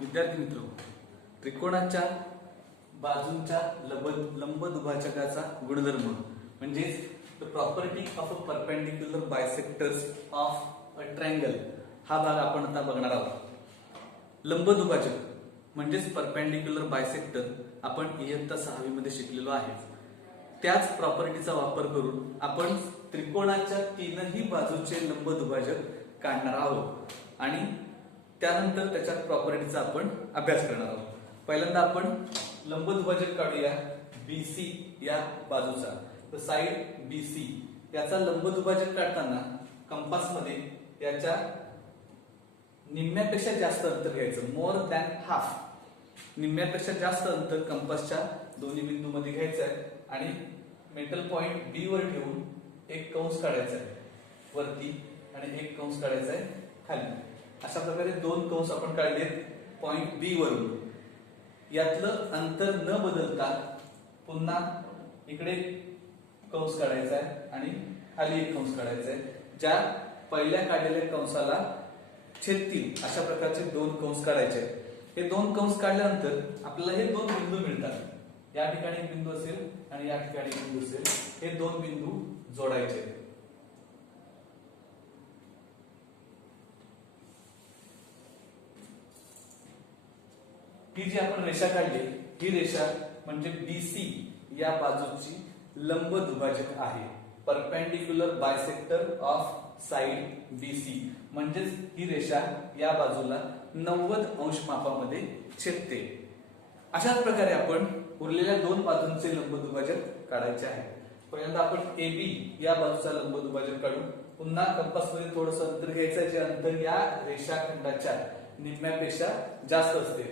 विद्यार्थी मित्र, त्रिकोणाच्या बाजूंच्या लंब दुभाजकाचा गुणधर्म म्हणजेच the property of a perpendicular bisectors of a triangle हा भाग आपण आता बघणार आहोत। लंब दुभाजक म्हणजेच परपेंडिक्युलर बायसेक्टर आपण इयत्ता 6वी मध्ये शिकलेलो आहे। त्याच प्रॉपर्टीचा वापर करून आपण त्रिकोणाच्या तीनही बाजूचे लंब दुभाजक काढणार आहोत आणि त्यानंतर त्याच्या प्रॉपर्टीचा आपण अभ्यास करणार आहोत। पहिल्यांदा आपण लंब दुभाजक काढूया BC या बाजूचा। तर साइड BC याचा लंब दुभाजक काढताना कंपास मध्ये याच्या निम्म्यापेक्षा जास्त अंतर घ्यायचं, मोर दॅन हाफ। निम्म्यापेक्षा जास्त अंतर कंपासच्या दोन्ही बिंदूमध्ये घ्यायचं आहे आणि मेटल पॉइंट B वर ठेवून एक कंस काढायचा आहे वरती आणि एक कंस काढायचा आहे खाली। अशा प्रकारे दोन कंस आपण काढलेत पॉइंट B वरून। यातलं अंतर न बदलता पुन्हा इकडे कंस काढायचा आहे आणि खाली एक कंस काढायचा आहे, ज्या पहिल्या काढलेल्या कंसाला छेदतील अशा प्रकारचे दोन कंस काढायचे आहेत। हे दोन कंस काढल्यानंतर आपल्याला हे दोन बिंदू मिळतात। या ठिकाणी एक बिंदू असेल आणि या ठिकाणी एक बिंदू असेल, हे दोन बिंदू जोडायचे आहेत। ही जी आपण रेषा काढली ही रेषा म्हणजे BC या बाजूची लंब दुभाजक आहे, perpendicular bisector of side BC। म्हणजेच ही रेषा या बाजूला 90 अंश मापामध्ये छेदते। अशाच प्रकारे आपण उरलेल्या दोन बाजूंचे लंब दुभाजक काढायचे आहे। पहिल्यांदा आपण AB या बाजूचा लंब दुभाजक काढू। पुन्हा कंपास मध्ये थोडंसं अंतर घ्यायचं, जे अंतर या रेषाखंडाच्या निम्म्यापेक्षा जास्त असते।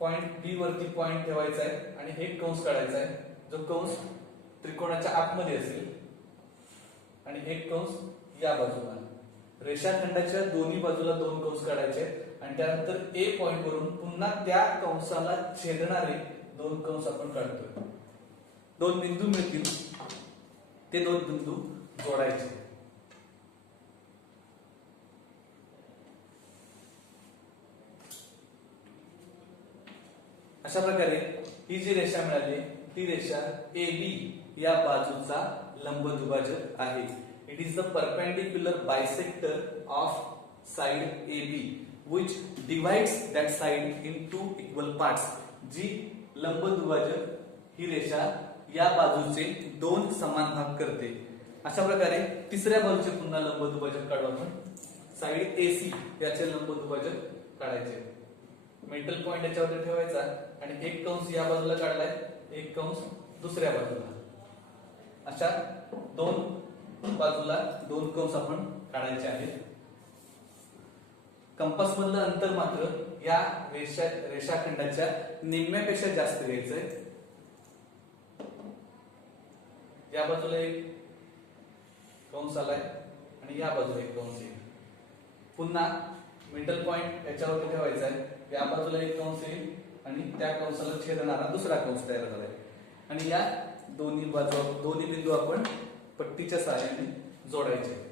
पॉइंट B वरती पॉइंट ठेवायचा आहे आणि एक कंस काढायचा आहे, जो कंस त्रिकोणाच्या आतमध्ये असेल आणि एक कंस या बाजूला। रेषाखंडाच्या दोन्ही बाजूला दोन कंस काढायचे आणि त्यानंतर A पॉइंट वरून पुन्हा त्या कंसाला छेदणारे दोन कंस आपण काढतोय। दोन बिंदू मिळतील, ते दोन बिंदू जोडायचे। अशा प्रकारे ही जी रेषा मिळाली ती रेषा AB या बाजूचा लंब दुभाजक आहे। It is the perpendicular bisector of side AB which divides that side in two equal parts। जी लंब दुभाजक ही रेषा या बाजूचे दोन समान भाग करते। अशा प्रकारे तिसऱ्या बाजूचे पुन्हा लंब दुभाजक काढू आपण। साइड AC याचे लंब दुभाजक काढायचे। मेटल पॉइंट याच्यावर ठेवायचा आणि एक कंस या बाजूला काढलाय, एक कंस दुसऱ्या बाजूला। अशा दोन बाजूला दोन कंस आपण काढायचे आहेत। कंपास मधलं अंतर मात्र या रेषाखंडाच्या निम्म्यापेक्षा जास्त घ्यायचंय। या बाजूला एक कंस आलाय आणि या बाजूला एक कंस येईल। पुन्हा मिडल पॉइंट याच्यावर ठेवायचा आहे, या बाजूला एक कंस येईल आणि त्या कंसाला छेदणारा दुसरा कंस तयार झालाय आणि या दोन्ही बिंदू आपण पट्टीच्या सहाय्याने जोडायचे।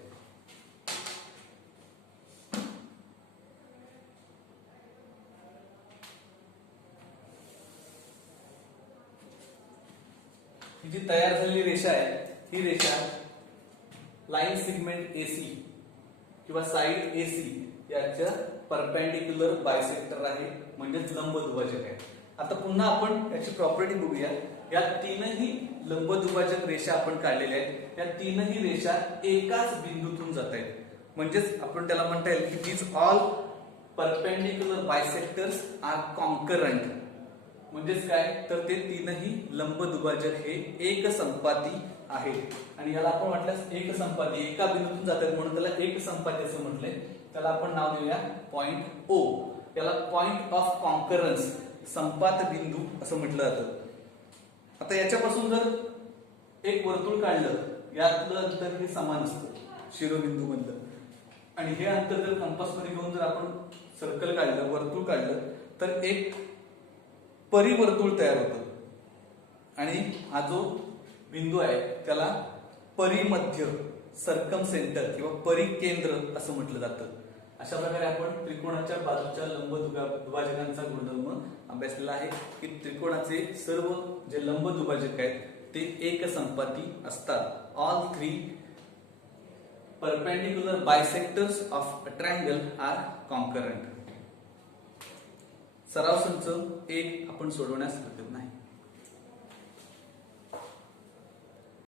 ही जी तयार झालेली रेषा आहे ही रेषा लाईन सेगमेंट AC किंवा साइड AC याच्या परपेंडिक्युलर बायसेक्टर आहे, म्हणजेच लंब दुभाजक आहे। आता पुन्हा आपण याची प्रॉपर्टी बघूया। या तीनही लंब दुभाजक रेषा आपण काढलेल्या आहेत, या तीनही रेषा एकाच बिंदूतून जात आहेत, म्हणजेच आपण त्याला म्हणता येईल की these all perpendicular bisectors are concurrent। म्हणजेच काय तर ते तीनही लंब दुभाजक हे एकसंपाती आहेत आणि याला आपण म्हटल्यास एकसंपाती, एका बिंदूतून जातात म्हणून त्याला एकसंपाती असं म्हटलंय। त्याला आपण नाव देऊया पॉइंट O। याला पॉइंट ऑफ कॉन्करन्स, संपात बिंदू असं म्हटलं जातं। आता याच्यापासून जर एक वर्तुळ काढलं, यातलं अंतर हे समान असतं शिरोबिंदू मधलं, आणि हे अंतर जर कंपास मध्ये घेऊन जर आपण सर्कल काढलं, वर्तुळ काढलं, तर एक परिवर्तुळ तयार होतं आणि हा जो बिंदू आहे त्याला परिमध्य, सर्कम सेंटर किंवा परिकेंद्र असं म्हटलं जातं। अशा प्रकारे आपण त्रिकोणाच्या बाजूच्या लंब दुभाजकांचा गुणधर्म अभ्यासलेला आहे की त्रिकोणाचे सर्व जे लंब दुभाजक आहेत ते एकसंपाती असतात. All three perpendicular bisectors of a triangle are concurrent. सराव संच 1 आपण सोडवण्यास हरकत नाही.